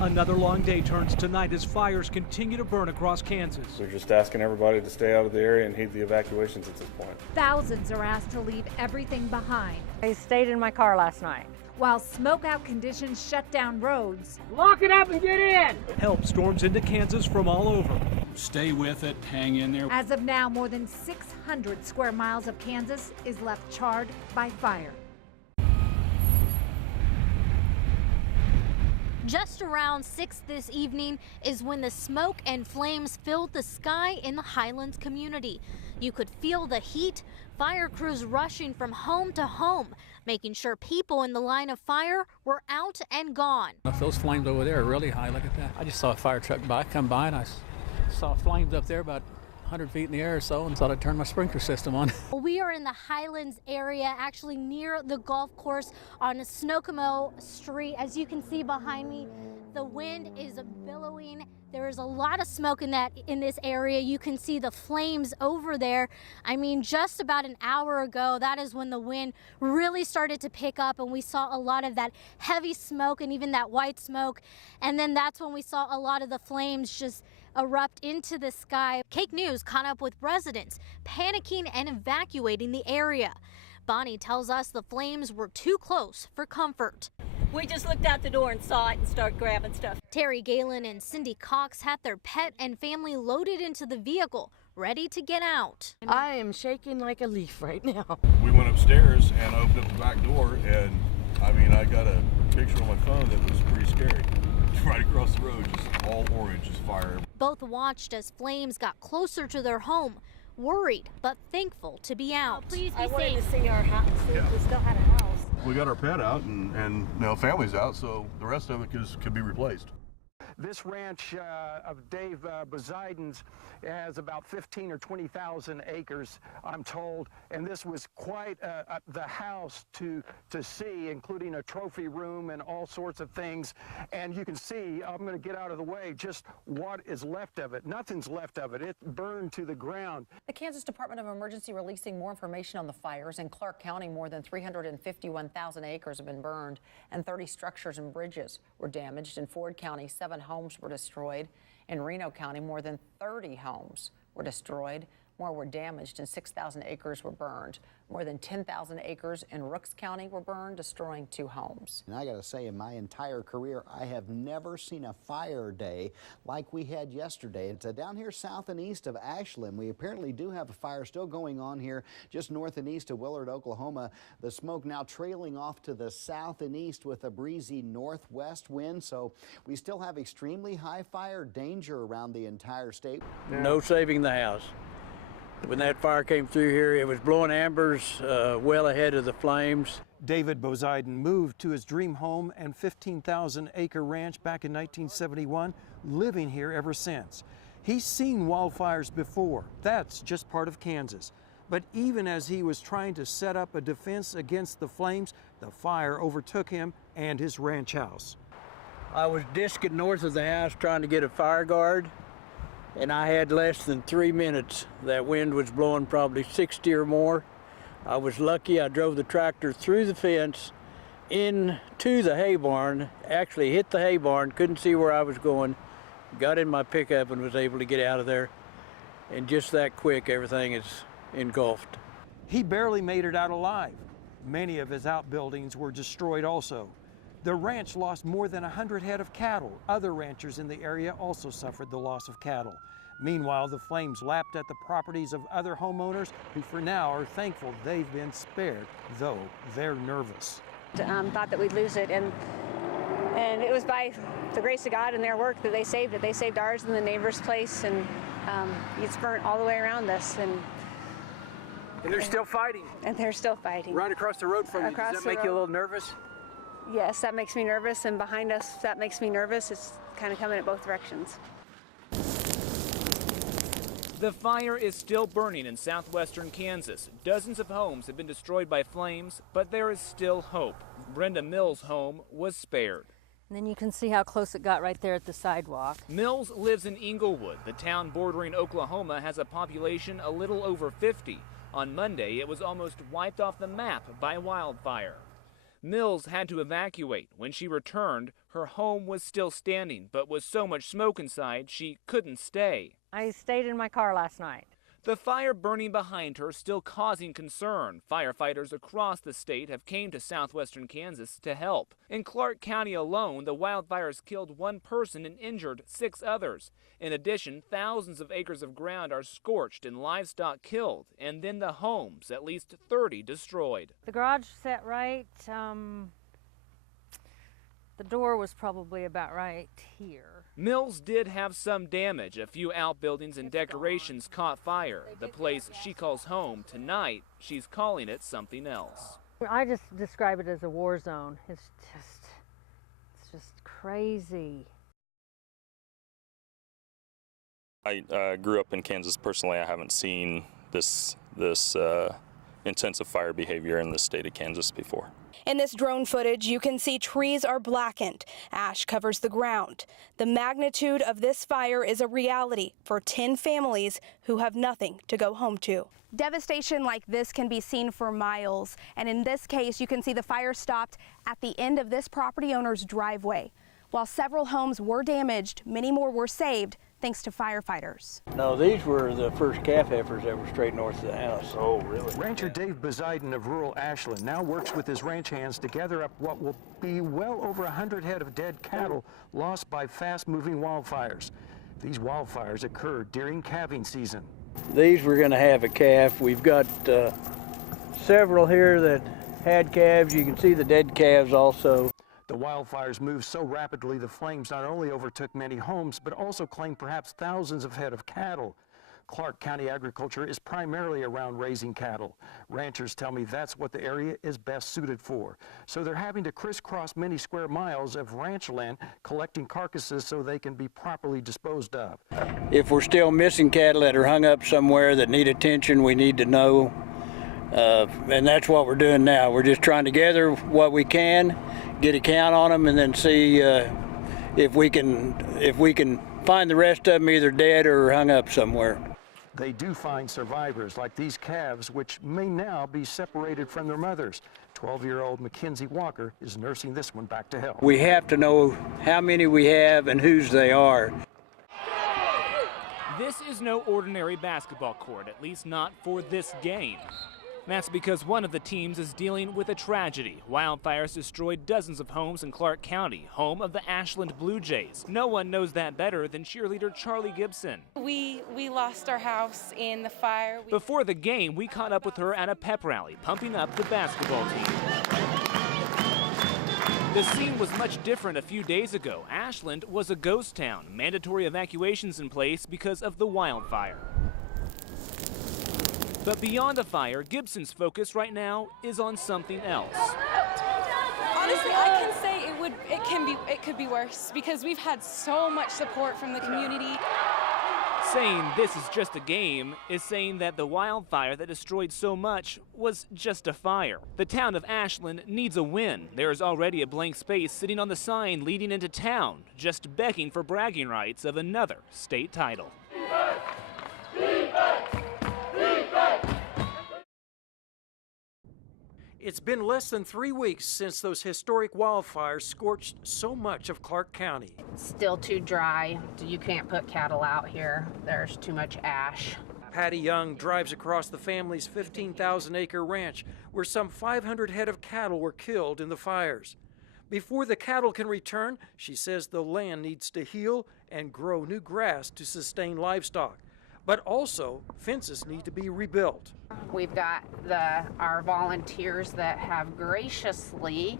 Another long day turns to night as fires continue to burn across Kansas. They're just asking everybody to stay out of the area and heed the evacuations at this point. Thousands are asked to leave everything behind. I stayed in my car last night. While smoke-out conditions shut down roads. Lock it up and get in! Help storms into Kansas from all over. Stay with it, hang in there. As of now, more than 600 square miles of Kansas is left charred by fire. Just around 6 this evening is when the smoke and flames filled the sky in the Highlands community. You could feel the heat, fire crews rushing from home to home, making sure people in the line of fire were out and gone. Those flames over there are really high, look at that. I just saw a fire truck come by and I saw flames up there about 100 feet in the air or so and thought I'd turn my sprinkler system on. We are in the Highlands area, actually near the golf course on Snoqualmie Street. As you can see behind me, the wind is billowing. There is a lot of smoke in this area. You can see the flames over there. I mean, just about an hour ago, that is when the wind really started to pick up and we saw a lot of that heavy smoke and even that white smoke. And then that's when we saw a lot of the flames just erupt into the sky. KAKE News caught up with residents panicking and evacuating the area. Bonnie tells us the flames were too close for comfort. We just looked out the door and saw it and started grabbing stuff. Terry Galen and Cindy Cox had their pet and family loaded into the vehicle, ready to get out. I am shaking like a leaf right now. We went upstairs and opened up the back door, and I mean, I got a picture on my phone that was pretty scary. Right across the road, just all orange, just fire. Both watched as flames got closer to their home, worried but thankful to be out. Oh, please be I wanted safe. to see our house. Yeah. We still had a house. We got our pet out and you know, family's out, so the rest of it could be replaced. This ranch of Dave Boseiden's has about 15 or 20,000 acres, I'm told, and this was quite the house to see, including a trophy room and all sorts of things. And you can see, I'm going to get out of the way, just what is left of it. Nothing's left of it. It burned to the ground. The Kansas Department of Emergency releasing more information on the fires. In Clark County, more than 351,000 acres have been burned, and 30 structures and bridges were damaged. In Ford County, 7 homes were destroyed. In Reno County, more than 30 homes were destroyed. More were damaged, and 6,000 acres were burned. More than 10,000 acres in Rooks County were burned, destroying 2 homes. And I got to say, in my entire career, I have never seen a fire day like we had yesterday. It's down here south and east of Ashland. We apparently do have a fire still going on here just north and east of Willard, Oklahoma. The smoke now trailing off to the south and east with a breezy northwest wind. So we still have extremely high fire danger around the entire state. No saving the house. When that fire came through here, it was blowing embers well ahead of the flames. David Boseiden moved to his dream home and 15,000-acre ranch back in 1971, living here ever since. He's seen wildfires before. That's just part of Kansas. But even as he was trying to set up a defense against the flames, the fire overtook him and his ranch house. I was disking north of the house trying to get a fire guard, and I had less than 3 minutes. That wind was blowing probably 60 or more. I was lucky. I drove the tractor through the fence into the hay barn, actually hit the hay barn, couldn't see where I was going, got in my pickup and was able to get out of there. And just that quick, everything is engulfed. He barely made it out alive. Many of his outbuildings were destroyed also. The ranch lost more than 100 head of cattle. Other ranchers in the area also suffered the loss of cattle. Meanwhile, the flames lapped at the properties of other homeowners who for now are thankful they've been spared, though they're nervous. Thought that we'd lose it, and it was by the grace of God and their work that they saved it. They saved ours and the neighbor's place, and it's burnt all the way around us. And they're still fighting. And they're still fighting. Right across the road from you. Does that make you a little nervous? Yes, that makes me nervous, and behind us, that makes me nervous. It's kind of coming at both directions. The fire is still burning in southwestern Kansas. Dozens of homes have been destroyed by flames, but there is still hope. Brenda Mills' home was spared. And then you can see how close it got right there at the sidewalk. Mills lives in Englewood. The town bordering Oklahoma has a population a little over 50. On Monday, it was almost wiped off the map by wildfire. Mills had to evacuate. When she returned, her home was still standing, but with so much smoke inside, she couldn't stay. I stayed in my car last night. The fire burning behind her still causing concern. Firefighters across the state have came to southwestern Kansas to help. In Clark County alone, the wildfires killed 1 person and injured 6 others. In addition, thousands of acres of ground are scorched and livestock killed, and then the homes, at least 30 destroyed. The garage sat right, the door was probably about right here. Mills did have some damage. A few outbuildings and decorations caught fire. The place she calls home tonight, she's calling it something else. I just describe it as a war zone. It's just crazy. I grew up in Kansas personally. I haven't seen this intensive fire behavior in the state of Kansas before. In this drone footage, you can see trees are blackened. Ash covers the ground. The magnitude of this fire is a reality for 10 families who have nothing to go home to. Devastation like this can be seen for miles, and in this case, you can see the fire stopped at the end of this property owner's driveway. While several homes were damaged, many more were saved thanks to firefighters. No, these were the first calf heifers that were straight north of the house. Oh, really? Rancher Dave Poseidon of rural Ashland now works with his ranch hands to gather up what will be well over 100 head of dead cattle lost by fast-moving wildfires. These wildfires occurred during calving season. These were going to have a calf. We've got several here that had calves. You can see the dead calves also. The wildfires moved so rapidly the flames not only overtook many homes, but also claimed perhaps thousands of head of cattle. Clark County agriculture is primarily around raising cattle. Ranchers tell me that's what the area is best suited for. So they're having to crisscross many square miles of ranch land, collecting carcasses so they can be properly disposed of. If we're still missing cattle that are hung up somewhere that need attention, we need to know. And that's what we're doing now. We're just trying to gather what we can, get a count on them, and then see if we can find the rest of them either dead or hung up somewhere. They do find survivors like these calves, which may now be separated from their mothers. 12-year-old Mackenzie Walker is nursing this one back to health. We have to know how many we have and whose they are. This is no ordinary basketball court, at least not for this game. That's because one of the teams is dealing with a tragedy. Wildfires destroyed dozens of homes in Clark County, home of the Ashland Blue Jays. No one knows that better than cheerleader Charlie Gibson. We lost our house in the fire. Before the game, we caught up with her at a pep rally, pumping up the basketball team. The scene was much different a few days ago. Ashland was a ghost town, mandatory evacuations in place because of the wildfire. But beyond the fire, Gibson's focus right now is on something else. Honestly, I can say it could be worse because we've had so much support from the community. Saying this is just a game is saying that the wildfire that destroyed so much was just a fire. The town of Ashland needs a win. There is already a blank space sitting on the sign leading into town, just begging for bragging rights of another state title. It's been less than 3 weeks since those historic wildfires scorched so much of Clark County. Still too dry. You can't put cattle out here. There's too much ash. Patty Young drives across the family's 15,000-acre ranch where some 500 head of cattle were killed in the fires. Before the cattle can return, she says the land needs to heal and grow new grass to sustain livestock. But also, fences need to be rebuilt. We've got our volunteers that have graciously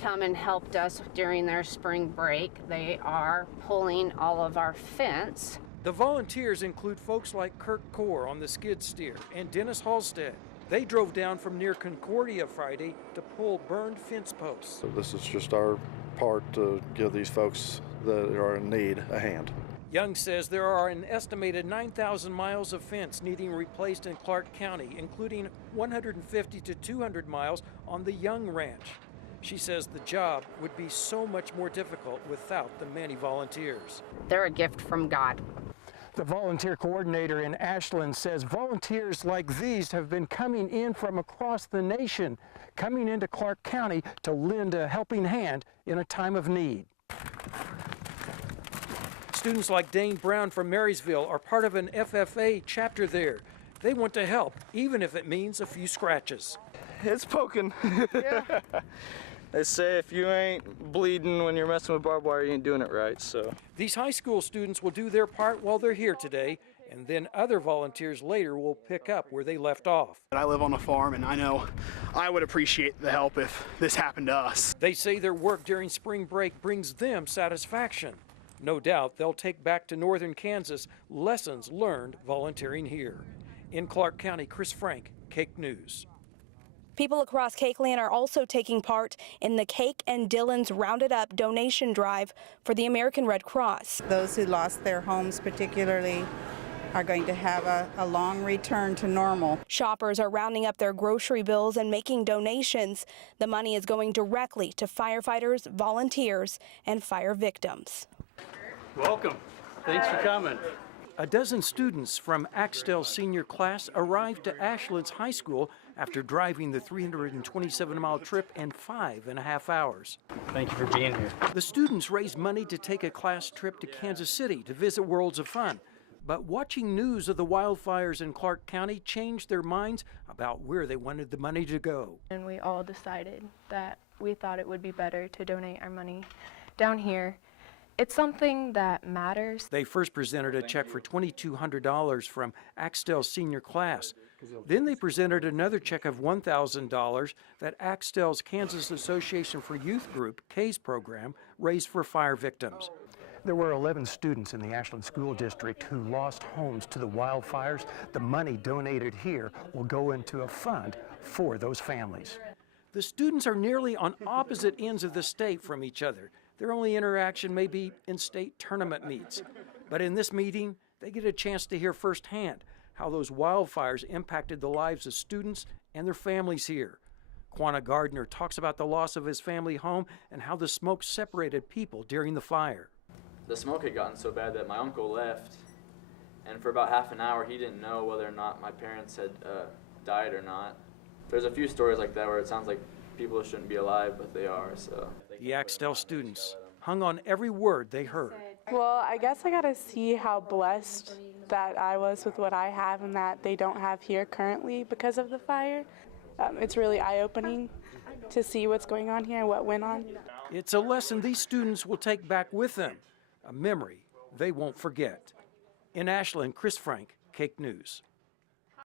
come and helped us during their spring break. They are pulling all of our fence. The volunteers include folks like Kirk Core on the skid steer and Dennis Halstead. They drove down from near Concordia Friday to pull burned fence posts. So this is just our part to give these folks that are in need a hand. Young says there are an estimated 9,000 miles of fence needing replaced in Clark County, including 150 to 200 miles on the Young Ranch. She says the job would be so much more difficult without the many volunteers. They're a gift from God. The volunteer coordinator in Ashland says volunteers like these have been coming in from across the nation, coming into Clark County to lend a helping hand in a time of need. Students like Dane Brown from Marysville are part of an FFA chapter there. They want to help, even if it means a few scratches. It's poking. Yeah. They say if you ain't bleeding when you're messing with barbed wire, you ain't doing it right, so. These high school students will do their part while they're here today, and then other volunteers later will pick up where they left off. I live on a farm, and I know I would appreciate the help if this happened to us. They say their work during spring break brings them satisfaction. No doubt they'll take back to northern Kansas lessons learned volunteering here. In Clark County, Chris Frank, KAKE News. People across KAKE land are also taking part in the KAKE and Dillon's Rounded Up donation drive for the American Red Cross. Those who lost their homes particularly are going to have a long return to normal. Shoppers are rounding up their grocery bills and making donations. The money is going directly to firefighters, volunteers, and fire victims. Welcome. Thanks for coming. A dozen students from Axtell's senior class arrived to Ashland's high school after driving the 327-mile trip in 5.5 hours. Thank you for being here. The students raised money to take a class trip to Kansas City to visit Worlds of Fun. But watching news of the wildfires in Clark County changed their minds about where they wanted the money to go. And we all decided that we thought it would be better to donate our money down here. It's something that matters. They first presented a check for $2,200 from Axtell's senior class. Then they presented another check of $1,000 that Axtell's Kansas Association for Youth Group, KAYS program, raised for fire victims. There were 11 students in the Ashland School District who lost homes to the wildfires. The money donated here will go into a fund for those families. The students are nearly on opposite ends of the state from each other. Their only interaction may be in state tournament meets. But in this meeting, they get a chance to hear firsthand how those wildfires impacted the lives of students and their families here. Quanah Gardner talks about the loss of his family home and how the smoke separated people during the fire. The smoke had gotten so bad that my uncle left, and for about half an hour he didn't know whether or not my parents had died or not. There's a few stories like that where it sounds like people shouldn't be alive, but they are, so. The Axtell students hung on every word they heard. Well, I guess I got to see how blessed that I was with what I have and that they don't have here currently because of the fire. It's really eye-opening to see what's going on here and what went on. It's a lesson these students will take back with them, a memory they won't forget. In Ashland, Chris Frank, KAKE News.